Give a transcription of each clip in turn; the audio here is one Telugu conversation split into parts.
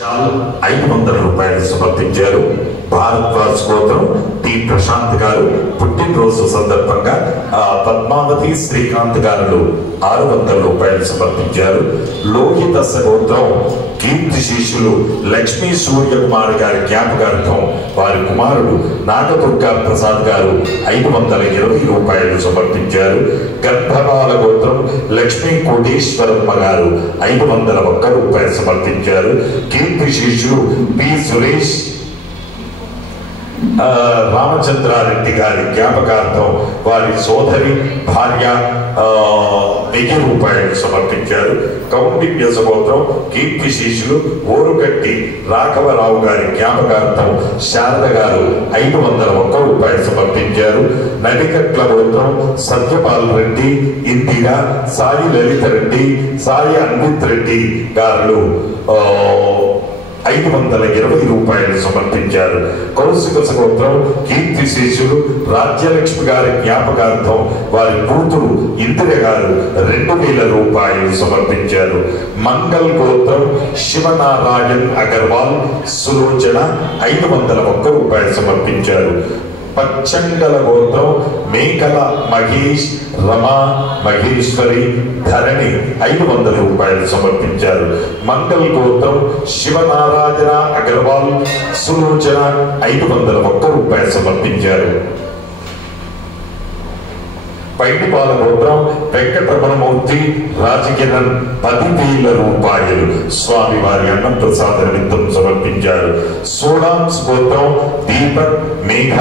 500 రూపాయలు సమర్పించారు. భారద్వాజ్ గోత్రం టి ప్రశాంత్ గారు పుట్టినరోజు సందర్భంగా పద్మావతి శ్రీకాంత్ గారు 600 రూపాయలు సమర్పించారు. లోహిత గోత్రం కీర్తి శిష్యులు లక్ష్మీ సూర్యకుమార్ గారి జ్ఞాపకార్థం వారి కుమారుడు నాగదుర్గా ప్రసాద్ గారు 520 రూపాయలు సమర్పించారు. గర్భపాల గోత్రం లక్ష్మీ కోటేశ్వరమ్మ గారు 501 రూపాయలు సమర్పించారు. కీర్తి శిష్యులు పి సురేష్ రామచంద్రారెడ్డి గారి జ్ఞాపకార్థం వారి సోదరి భార్య 1000 రూపాయలు సమర్పించారు. కౌండిన్య గోత్రం కీర్తి శిష్యులు ఓరుగట్టి రాఘవరావు గారి జ్ఞాపకార్థం శారద గారు 501 రూపాయలు సమర్పించారు. నడికట్ల గోత్రం సత్యపాల్ రెడ్డి, ఇందిరా, సాయి లలిత రెడ్డి, సాయి అన్విత్ రెడ్డి గారు 520 రూపాయలు సమర్పించారు. కౌశిక గోత్రం కీర్తి శిష్యులు రాజ్యలక్ష్మి గారి జ్ఞాపకార్థం వారి కూతురు ఇందిర గారు 2000 రూపాయలు సమర్పించారు. మంగళ్ గోత్రం శివనారాయణ్ అగర్వాల్ సులోచన 501 రూపాయలు సమర్పించారు. పచ్చంగల గోత్రం మేకల మహేష్, రమా, మహేశ్వరి, ధరణి 500 రూపాయలు సమర్పించారు. మంగళ గోత్రం శివనారాయణ అగర్వాల్ సులోచన 501 రూపాయలు సమర్పించారు. పైటిపాల గోత్రం వెంకటరమణమూర్తి రాజకిరణ్ 10,000 రూపాయలు స్వామి వారి అన్నప్రసాద నిమిత్తం సమర్పించారు. సోడాంస్ గోత్రం దీపక్, మేఘ,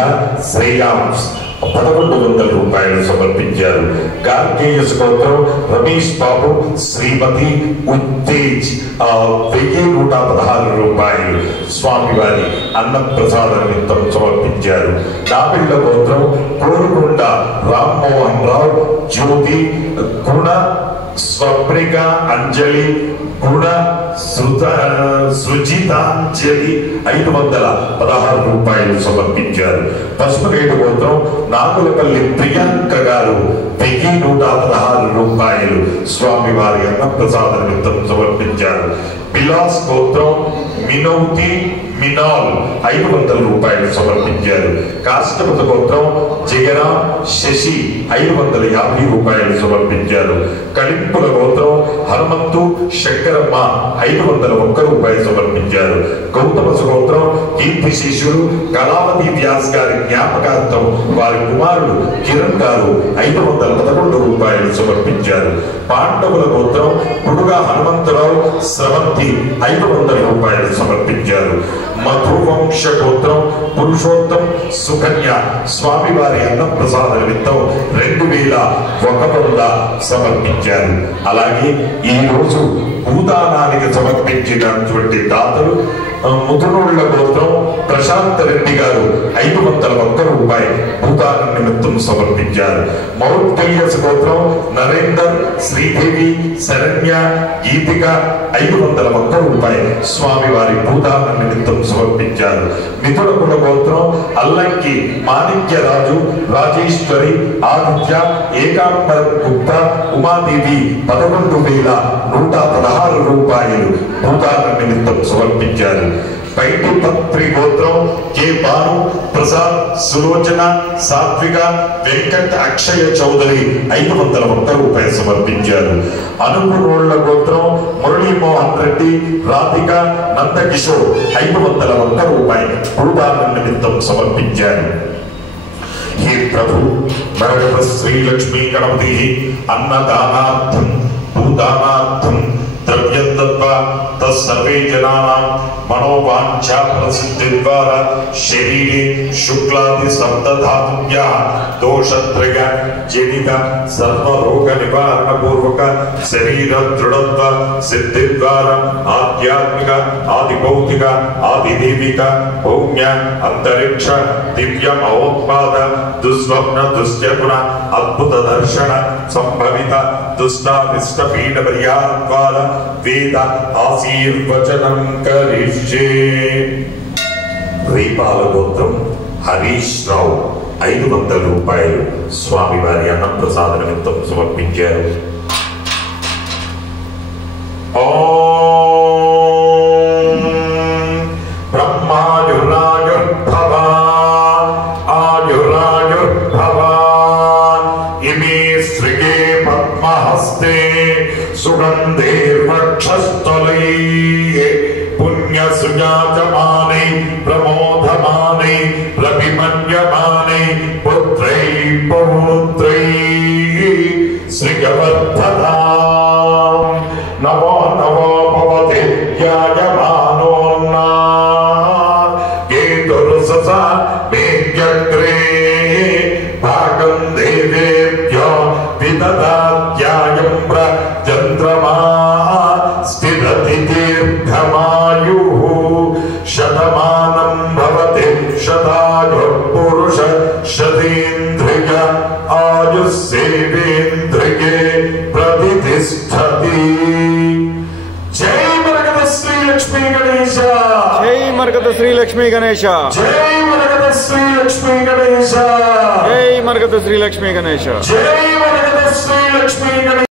శ్రేయాంస్ 1100 రూపాయలు సమర్పించారు. గార్గేయ గోత్రం రమేష్ బాబు, శ్రీమతి, ఉత్తేజ్ 1116 రూపాయలు స్వామి వారి అన్నప్రసాద నిమిత్తం సమర్పించారు. నాబిళ్ళ గోత్రం కోరుకొండ రామ్మోహన్ రావు, జ్యోతి, గుణ, స్వప్నిక, అంజలి, గుణ, సృజితాంజలి 516 రూపాయలు సమర్పించారు. పసుపురేటు గోత్రం నాగులపల్లి ప్రియాంక గారు 1116 రూపాయలు స్వామి వారి అన్నప్రసాద నిమిత్తం సమర్పించారు. బిలాస్ గోత్రం మినౌతి మినాల్ 500 రూపాయలు సమర్పించారు. కాష్టపత గోత్రం జగరా శశి 550 రూపాయలు సమర్పించారు. కళింపుల గోత్రం హనుమంతు శంకరమ్మ 501 రూపాయలు సమర్పించారు. గౌతమ గోత్రం కీర్తి శిష్యుడు కళావతి వ్యాస్ గారి జ్ఞాపకార్థం వారి కుమారుడు కిరణ్ గారు 511 రూపాయలు సమర్పించారు. పాండవుల గోత్రం పుడుగా హనుమంతరావు స్రవంతి 500 రూపాయలు సమర్పించారు. మధువంశ గోత్రం పురుషోత్తం సుకన్య స్వామి వారి అన్నప్రసాద నిమిత్తం 2100 సమర్పించారు. అలాగే ఈ రోజు భూదానానికి సమర్పించినటువంటి దాతలు ముదునోళ్ల గోత్రం ప్రశాంత్ రెడ్డి గారు 501 రూపాయలు భూదాన నిమిత్తం సమర్పించారు. మౌర్కల్య గోత్రం నరేందర్, శ్రీదేవి, శరణ్య, గీతిక 501 రూపాయలు స్వామి వారి భూదాన నిమిత్తం సమర్పించారు. మిథునకుల గోత్రం అల్లంకి మాణిక్యరాజు, రాజేశ్వరి, ఆదిత్య, ఏకాంబర్ గుప్తా, ఉమాదేవి 11,116 రూపాయలు భూదాన నిమిత్తం సమర్పించారు. పైటి పత్రి గోత్రం కె బాను ప్రసాద్, సులోచన, సాత్విక, వెంకట్, అక్షయ చౌదరి 501 రూపాయలు సమర్పించారు. అనుకునోళ్ల గోత్రం మురళీమోహన్ రెడ్డి, రాధిక, నందకిషోర్ 501 రూపాయలు భూదాన నిమిత్తం సమర్పించారు. హే ప్రభు మరణ శ్రీ లక్ష్మీ గణపతి అన్నదానార్థం భూదానార్థం ద్రవ్యం దత్వా తస్సర్వే జనానాం మనోవాంఛా ప్రసిద్ధి ద్వారా శరీరే శుక్లాది సప్తధాతుభ్యః దోషత్రయ జనిత సర్వరోగ నివారణ పూర్వక శరీర దృఢత్వ సిద్ధి ద్వారా ఆధ్యాత్మిక, ఆది భౌతిక, ఆది దేవిక, భౌమ్య, అంతరిక్ష, దివ్య మహోత్పాద, దుస్వప్న, దుశ్చకున, అద్భుత దర్శన సంభవిత దుష్టాదిష్ట పీడ పరిహార ద్వారా వేద ఆశీర్వచనం కరిష్యే. రేపాల గోత్రం హరీష్ రావు 500 రూపాయలు స్వామి వారి అన్నప్రసాద నిమిత్తం సమర్పించారు. ఓం सुजातमाने प्रमोदमाने प्रभिमन्यमाने पुत्रै पौत्रै श्रियवर्धता नवो नवो भवति याजमानोन्ना केतुर्ससा मेघ्यग्रे भागं देवेभ्यो विददात्यायं प्रचन्द्रमा स्थिरति दीर्घमायुः शतमानं भवति शतायुः पुरुष शतेन्द्रिय आयुस्सेवेन्द्रिये प्रतिष्ठति। जय मरकत श्री लक्ष्मी गणेश, जय मरकत श्री लक्ष्मी गणेश, जय मरकत श्री लक्ष्मी गणेश, जय मरकत श्री लक्ष्मी गणेश, जय मरकत श्री लक्ष्मी गणेश।